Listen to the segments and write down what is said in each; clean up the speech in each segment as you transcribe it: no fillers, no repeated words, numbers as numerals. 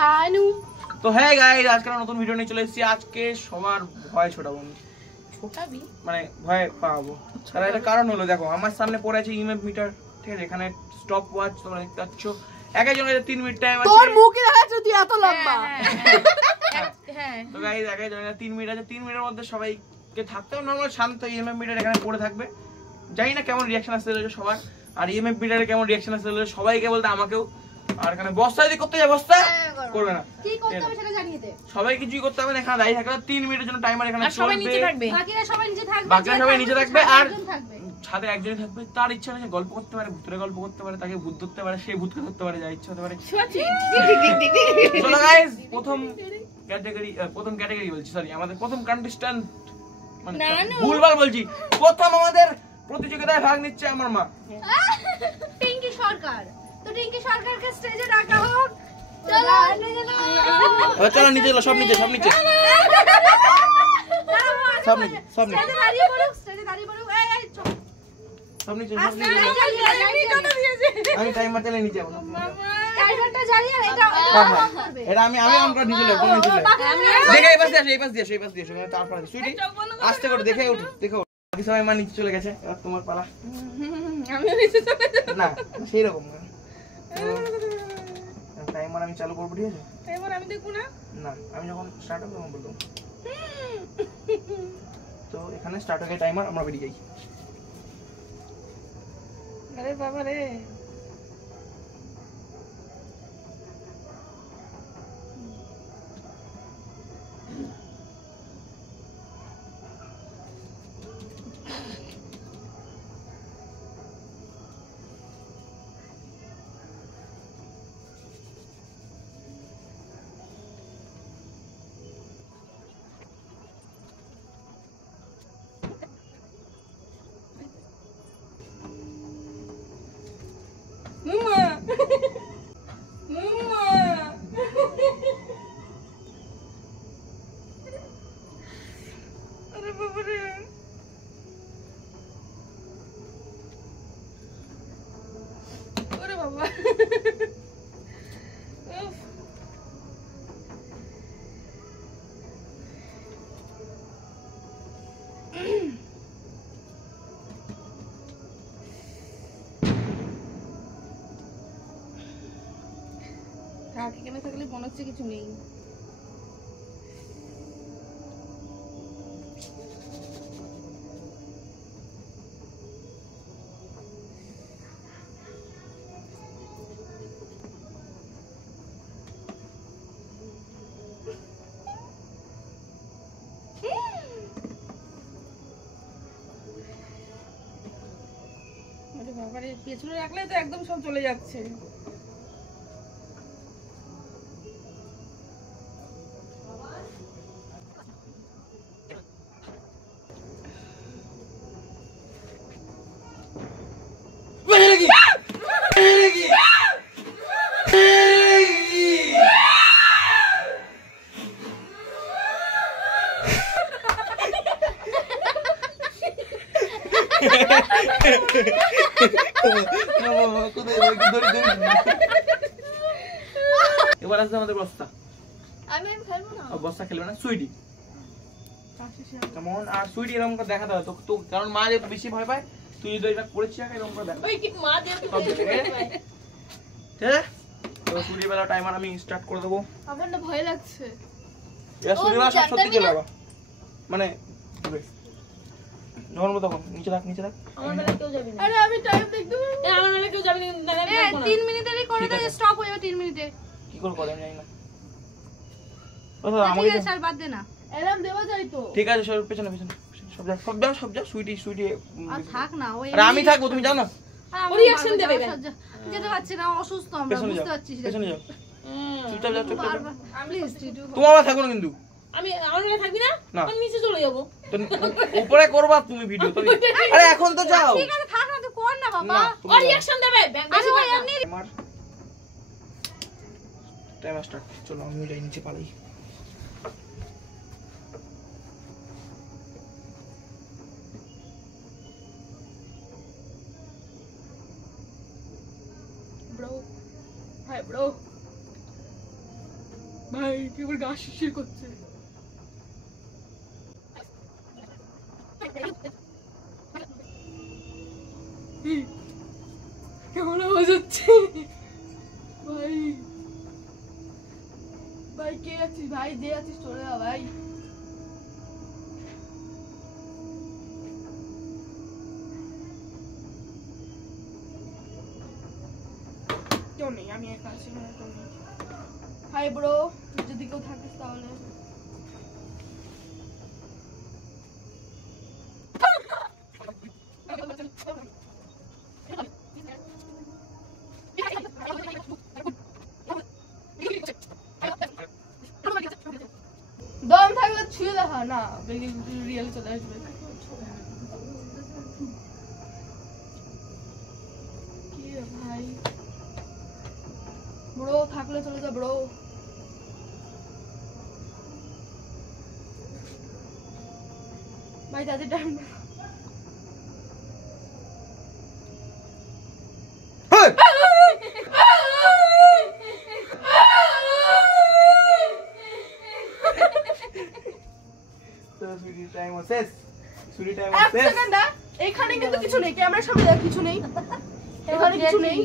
রানু। তো হ্যাঁ গাইস, আজকে নতুন ভিডিও নিয়ে চলে এসেছি। আজকে সবার ভয় ছোটাবো, ছোটাবি মানে ভয় পাবো। তার একটা কারণ হলো, দেখো আমার সামনে পড়ে আছে ইএমএফ মিটার, ঠিক আছে? এখানে স্টপ ওয়াচ তোমরা দেখতে পাচ্ছ, এক একজনের 3 মিনিট টাইম আছে। তোর মুখে দেখাচ্ছ তুই এত লম্বা। হ্যাঁ তো গাইস, এক একজনের 3 মিনিট আছে। 3 মিনিটের মধ্যে সবাইকে থাকতে হবে নরমাল শান্ত। ইএমএফ মিটার এখানে পড়ে থাকবে, জানি না কেমন রিঅ্যাকশন আসছে সবার। আর ইএমএফ মিটারে কেমন রিঅ্যাকশন আসছে সবাইকে বলতে আমাকেও। আর এখানে বস্তা যদি করতে যায় বস্তা করবে না, কি করতে হবে সেটা জানিয়ে দে। সবাই কিছুই করতে হবে না, এখানে দাঁড়িয়ে থাকবে। 3 মিনিটের জন্য টাইমার এখানে চলবে। সবাই নিচে থাকবে, বাকিরা সবাই নিচে থাকবে, বাকিরা সবাই নিচে থাকবে। আর ছাদে একজনই থাকবে, তার ইচ্ছা হলে গল্প করতে পারে, ভূতের গল্প করতে পারে, তাকে ভূত ধরতে পারে, সে ভূতকে ধরতে পারে, যা ইচ্ছা হতে পারে। চলো গাইস, প্রথম ক্যাটাগরি বলছি, সরি আমাদের প্রথম কন্টেস্ট্যান্ট, মানে ভুলভাল বলছি, প্রথম আমাদের প্রতিযোগিতায় ভাগ নিচ্ছে আমার মা টিঙ্কি সরকার। তো টিঙ্কি সরকারকে স্টেজে ডাকা হোক। চলো চলো নিচে, চলো সব নিচে, সব নিচে, সব নিচে, সব নিচে, স্টেজে দাঁড়িয়ে বলুক, স্টেজে দাঁড়িয়ে বলুক। এই এই চল সব নিচে, সব নিচে। আমি টাইমার চালিয়ে নিচে যাবো। টাইমারটা জ্বালিয়ে এটা করবে। এটা আমি অন করে নিচে যাবো, নিচে যাবো। দেখে এই পাশ দিয়ে আসো, এই পাশ দিয়ে আসো, এই পাশ দিয়ে আসো, তারপর সুইটি আস্তে করে দেখে ওঠো, দেখো বাকি সবাই মা নিচে চলে গেছে, এবার তোমার পালা। আমি নিচে চলে যাব না সেই রকম না, টাইমার আমি চালু করবো, ঠিক আছে? টাইমার আমি দেখব না, না আমি যখন স্টার্ট হবে তখন বলবো। তো এখানে স্টার্ট হয়ে টাইমার, আমরা বেরিয়ে যাই। আরে বাবা রে, মুমা মুমা আরে বাবা রে, ওরে বাবা উফ, এখানে থাকলে মনে হচ্ছে কিছু নেই। বাবারে, পেছনে রাখলে তো একদম সব চলে যাচ্ছে। এবার আসছে আমাদের বস্তা। আমি খেলবো না, বস্তা খেলবে না, সুইটি কেমন। আর সুইটি এরকম করে দেখাতে হবে তো, কারণ মা যেহেতু বেশি ভয় পায়, তুই যদি এটা করেছিস এরকম করে দেখ। ওই কি মা দিয়ে তো ঠিক আছে? তো সুইটি বেলা টাইমার আমি স্টার্ট করে দেবো। আমার না ভয় লাগছে। এবার সুইটি বেলা সব সত্যি চলে যাবে, মানে যখন তখন নিচে রাখ, নিচে রাখ। আমার বেলা কেউ যাবে না। আরে আমি টাইম দেখতে পাবো। আমার বেলা কেউ যাবে না। 3 মিনিটেরই করে দাও, স্টপ হয়ে যাবে 3 মিনিটে। কি করে আমি জানি না। আমাকে স্যার বাদ দে না, অ্যালার্ম দেওয়া যায় তো। ঠিক আছে, সব পেছনে পেছনে সব যা সুইটি আর থাক না, ওই আর আমি থাকবো, তুমি যাও না। ও রিঅ্যাকশন দেবে, যেতে পারছি না, অসুস্থ আমরা, বুঝতে পারছিস। পেছনে যাও, চুপচাপ যাও, চুপচাপ যাও। প্লিজ টিটু, তুমি আমার থাকো না কিন্তু। আমি আমার বেলা থাকবি না, আমি নিচে চলে যাব। উপরে করবা তুমি ভিডিও তো। আরে এখন তো যাও। ঠিক আছে থাক না, তুই কর না বাবা, ও রিঅ্যাকশন দেবে বেশি। আরে এমনি আমার টাইম স্টার্ট। চলো আমি যাই নিচে, পালাই। Bro. Hi, bro. ভাই কেবল গা শিরশির করছে। কেমন আওয়াজ হচ্ছে ভাই? ভাই কে আছিস ভাই? যে আছিস চলে যা ভাই। কেউ নেই, আমি একা আছি। হাই ব্রো, যদি কেউ থাকিস তাহলে। দম থাকলে ছুঁয়ে দেখা না, রিয়েল চলে আসবে। কি ভাই ব্রো থাকলে চলে যা ব্রো। ভাই তাদের টাইম এখানে কিন্তু কিছু নেই, ক্যামেরার সামনে দেখ কিছু নেই, এখানে কিছু নেই।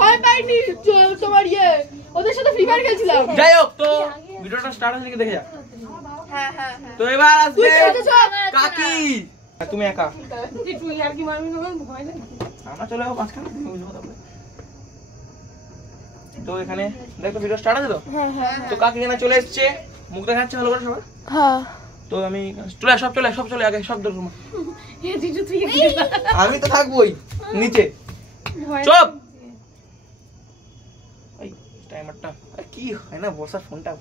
ভয় পাইনি তোমার ওদের সাথে ফ্রি ফায়ার খেলছিলাম। যাই হোক, তো ভিডিওটা স্টার্ট হচ্ছে দেখে যা। হ্যাঁ হ্যাঁ তো এবার আসবে কাকি। তুমি একা তুই আর কি মারবি না, ভয় লাগে। আমরা চলে যাবো মাঝখানে, তুমি বুঝবো তারপরে। তো এখানে দেখো ভিডিও স্টার্ট আছে তো। হ্যাঁ হ্যাঁ তো কাকি এখানে চলে এসেছে, মুখ দেখাচ্ছে ভালো করে সবার। হ্যাঁ তো আমি চলে সব চলে আগে সব ধরো। তুই আমি তো থাকবোই নিচে। চুপ। এই টাইমারটা কি হয় না, বসার ফোনটা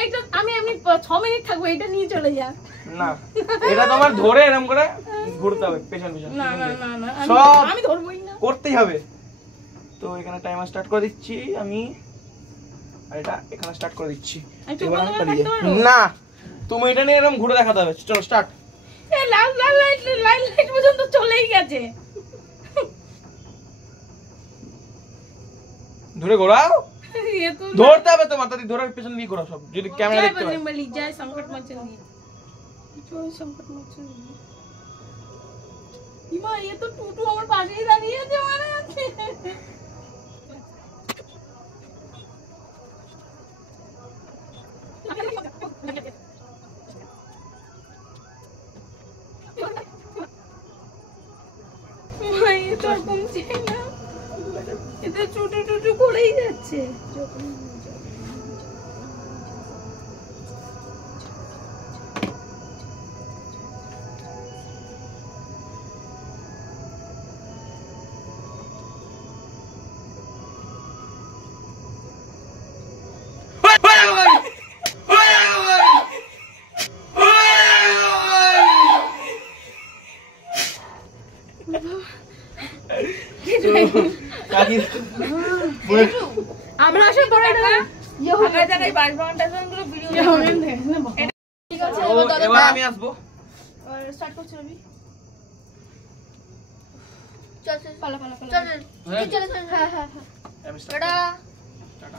এইটা আমি 6 মিনিট থাকবো, এটা নিয়ে চলে যা। না, এটা তোমার ধরে এরকম করে ঘুরতে হবে পেছন পেছন। না না না না, আমি ধরবই না, করতেই হবে। তো এখানে টাইমার স্টার্ট করে দিচ্ছি আমি, আর এটা এখানে স্টার্ট করে দিচ্ছি। না, তুমি এটা নিয়ে এরকম ঘুরে দেখাতে হবে। চলো স্টার্ট। এই লাল লাইট পর্যন্ত চলেই গেছে। ধরে ঘোরাও, ধরতে হবে তোমার, তাদের ধরে পেছন দিয়ে ঘোরাও সব, যদি ক্যামেরা দেখতে পাই। জয় সংকট মোচন দিয়ে, জয় সংকট মোচন। ইমা এ তো টুটু আমার পাশেই দাঁড়িয়ে আছে, মানে আছে। ভাই এটা কমছে না, এটা টুটু করেই যাচ্ছে। আমরা আসলে পরে এটা ফাঁকা জায়গায় বাসবান্ডাগুলো ভিডিও ঠিক আছে। এবার আমি আসবো, স্টার্ট করছি আমি। চল পালা চল হ্যাঁ হ্যাঁ আমি টাটা টাটা।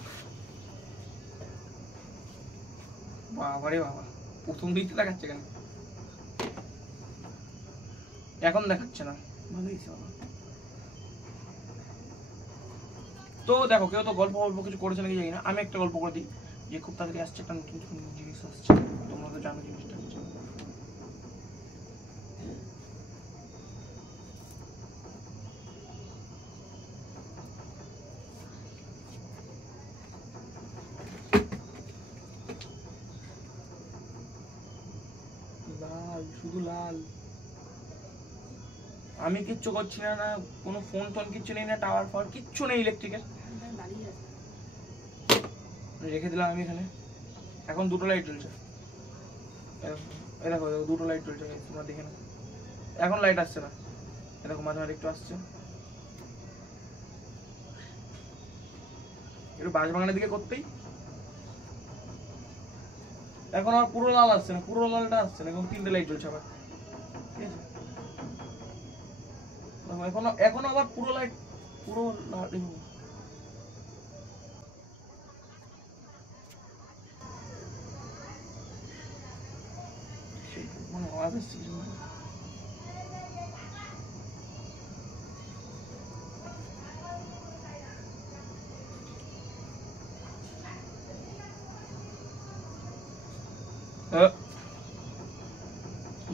বাবা রে বাবা, প্রথম দিকে দেখাচ্ছে কেন, এখন দেখাচ্ছে না। ভালো হয়েছে বাবা। তো দেখো, কেউ তো গল্প কিছু করেছে নাকি জানি না, আমি একটা গল্প করে দিই যে খুব তাড়াতাড়ি আসছে একটা নতুন জিনিস আসছে, তোমরা তো জানো জিনিসটা হচ্ছে লাল, শুধু লাল। আমি কিচ্ছু করছি না, না কোনো ফোন টোন কিচ্ছু নেই, না টাওয়ার ফাওয়ার কিচ্ছু নেই ইলেকট্রিকের, রেখে দিলাম আমি এখানে। এখন দুটো লাইট জ্বলছে, দেখো দুটো লাইট জ্বলছে, তোমরা দেখে নাও। এখন লাইট আসছে না, এরকম মাঝে মাঝে একটু আসছে। একটু বাঁশবাগানের দিকে করতেই এখন আর পুরো লাল আসছে না, পুরো লালটা আসছে না, এখন 3টে লাইট জ্বলছে আবার, ঠিক আছে? এখন আবার পুরো লাইট, পুরো লাল। মানে আওয়াজ আসছে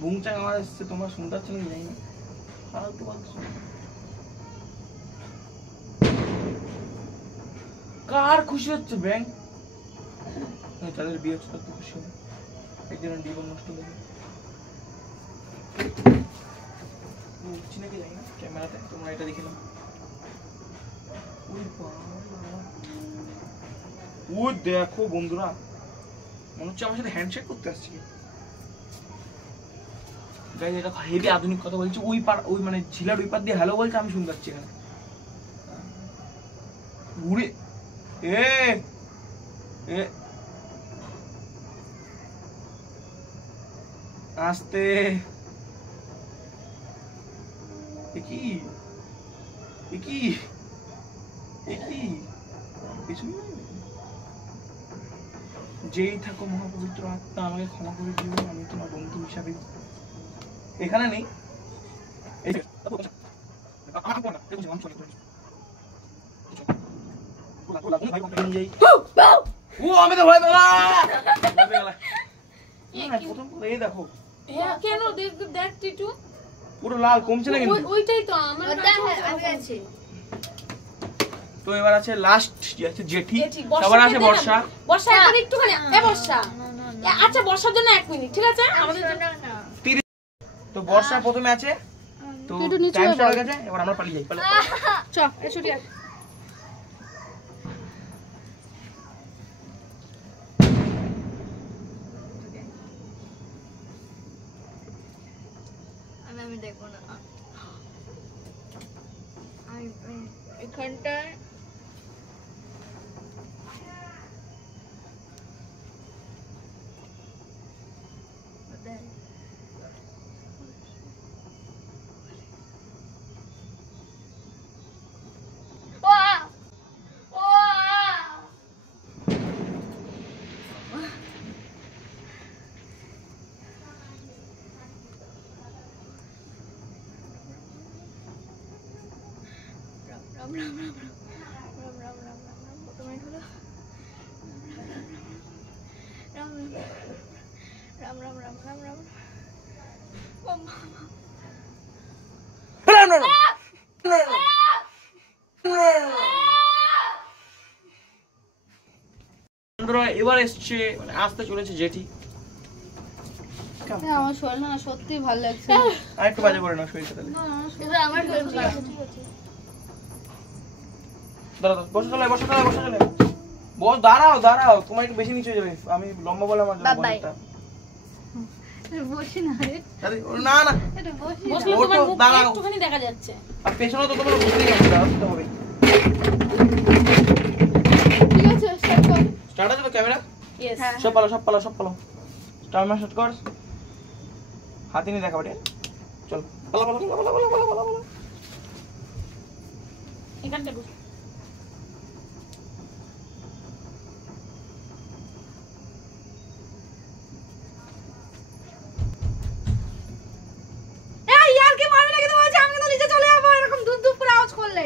ঘুমচাং আওয়াজ আসছে, তোমার শুনতে পাচ্ছ নাকি জানি না, ফালতু ফালতু। কার খুশি হচ্ছে ব্যাংক? তাদের বিয়ে হচ্ছে, তো খুশি হবে একজনের জীবন নষ্ট হয়ে যাবে। বুঝছি নাকি জানি না, ক্যামেরাতে তোমরা এটা দেখে নাও। ও দেখো বন্ধুরা, মনে হচ্ছে আমার সাথে হ্যান্ডশেক করতে আসছে। গাইস এটা হেভি আধুনিক কথা বলছি, ওই পার ওই মানে ঝিলার ওই পার দিয়ে হ্যালো বলছে, আমি শুনতে পাচ্ছি এখানে। ঘুরে এ এ আস্তে কি কি কি কিছু যেই থাকো মহাপবিত্র আত্মা, আমাকে ক্ষমা করে দিও, আমি তোমার বন্ধু হিসাবে এখানে নেই। দেখো কেন দেখ টিটু পুরো লাল, কমছে না কিন্তু। ওইটাই তো আমার আছে। তো এবার আছে লাস্ট জেঠি, তারপর আছে বর্ষা। বর্ষা একবার একটুখানি বর্ষা, আচ্ছা বর্ষার জন্য 1 মিনিট, ঠিক আছে? আমাদের জন্য তো বর্ষা প্রথমে আছে, তো টাইম চলে গেছে, এবার আমরা পালিয়ে যাই। চ এসো ঠিক আছে। আমি দেখবো না, এখানটায় এবার এসছে মানে আসতে চলেছে জেঠি। আমার শরীর না সত্যি ভালো লাগছে, আর একটু বাজে করে না শরীরটা তাহলে। আমার শরীর ঠিক আছে। দাঁড়াও, বসো চলে, বসো চলে, বসো চলে, বস। দাঁড়াও দাঁড়াও, তোমার একটু বেশি নিচে হয়ে যাবে, আমি লম্বা বলে আমার জন্য বলটা। বসি না রে, আরে না না, এটা বসি বসলে তোমার মুখ একটুখানি দেখা যাচ্ছে, আর পেছনে তো তোমার বুঝতেই পারছো, আসতে হবে। ঠিক আছে স্টার্ট কর। স্টার্ট আছে তো ক্যামেরা? ইয়েস, সব পালো, সব পালো, সব পালো। স্টার্ট মা শট কর, হাতে নিয়ে দেখা বাটে, চল পালা পালা পালা পালা পালা পালা পালা। এখানটা বস। এই यार কি মারবে নাকি? তোমার আমি তো নিচে চলে যাবো এরকম দুধ দুধ করে আওয়াজ করলে।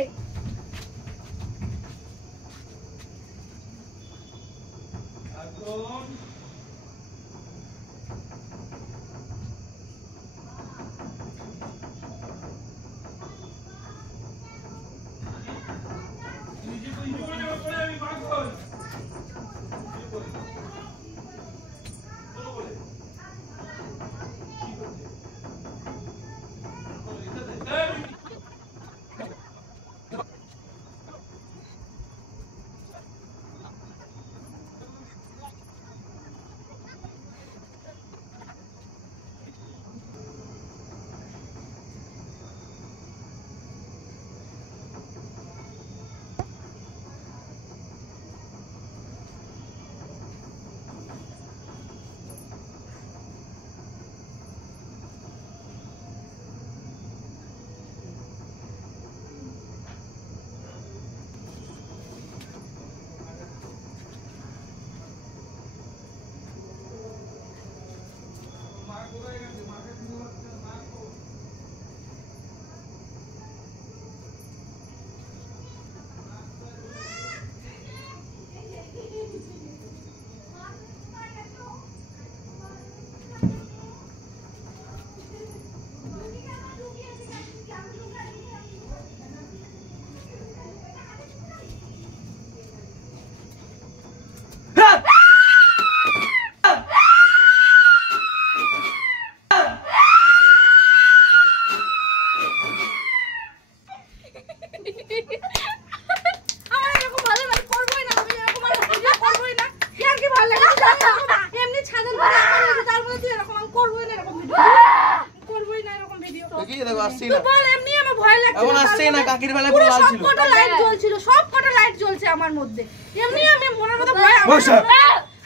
আসছেই না। তুই বল এমনি আমার ভয় লাগছে। এখন আসছেই না, কাকির বেলায় পুরো লাল ছিল। সবকটা লাইট জ্বলছিল, সবকটা লাইট জ্বলছে আমার মধ্যে। এমনি আমি মনের মধ্যে ভয় বসা।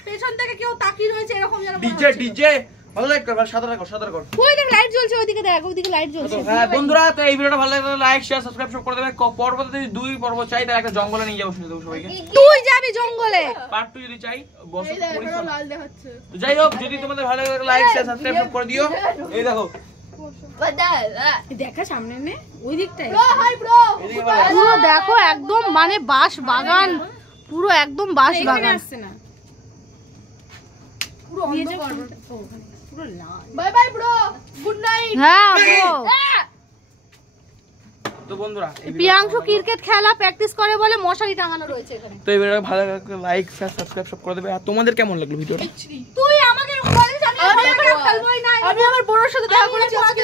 পেছন থেকে কেউ তাকিয়ে রয়েছে এরকম যেন মনে ডিজে হচ্ছিল। ডিজে ভালো লাইট কর, সাদা কর, সাদা কর। ওই দেখ লাইট জ্বলছে, ওইদিকে দেখ, ওইদিকে লাইট জ্বলছে। হ্যাঁ বন্ধুরা, তো এই ভিডিওটা ভালো লাগলে লাইক শেয়ার সাবস্ক্রাইব সব করে দেবে। পরবর্তীতে যদি 2 পর্ব চাই তাহলে একটা জঙ্গলে নিয়ে যাবো, শুনে দেবো সবাইকে। তুই যাবি জঙ্গলে। পার্ট 2 যদি চাই বস এই দেখ এখনো লাল দেখাচ্ছে। তো যাই হোক, যদি তোমাদের ভালো লাগে লাইক শেয়ার সাবস্ক্রাইব সব করে দিও। এই দেখো দেখা সামনে নে, ওই দিকটায়। এদিকে ভালো। পুরো দেখো একদম মানে বাঁশ বাগান, পুরো একদম বাঁশ বাগান। আসছে না পুরো অন্ধকার, পুরো লাল। Bye bye bro, good night. হ্যাঁ ব্রো। তো বন্ধুরা, প্রিয়াংশু ক্রিকেট খেলা প্র্যাকটিস করে বলে মশারি টাঙানো রয়েছে এখানে। তো এই ভিডিওটা ভালো লাগলে লাইক শেয়ার সাবস্ক্রাইব সব করে দেবে। আর তোমাদের কেমন লাগলো ভিডিওটা? তুই আমাকে বলিস আমি খেলবই না। আমি আমার বড়র সাথে দেখা করেছি আজকে।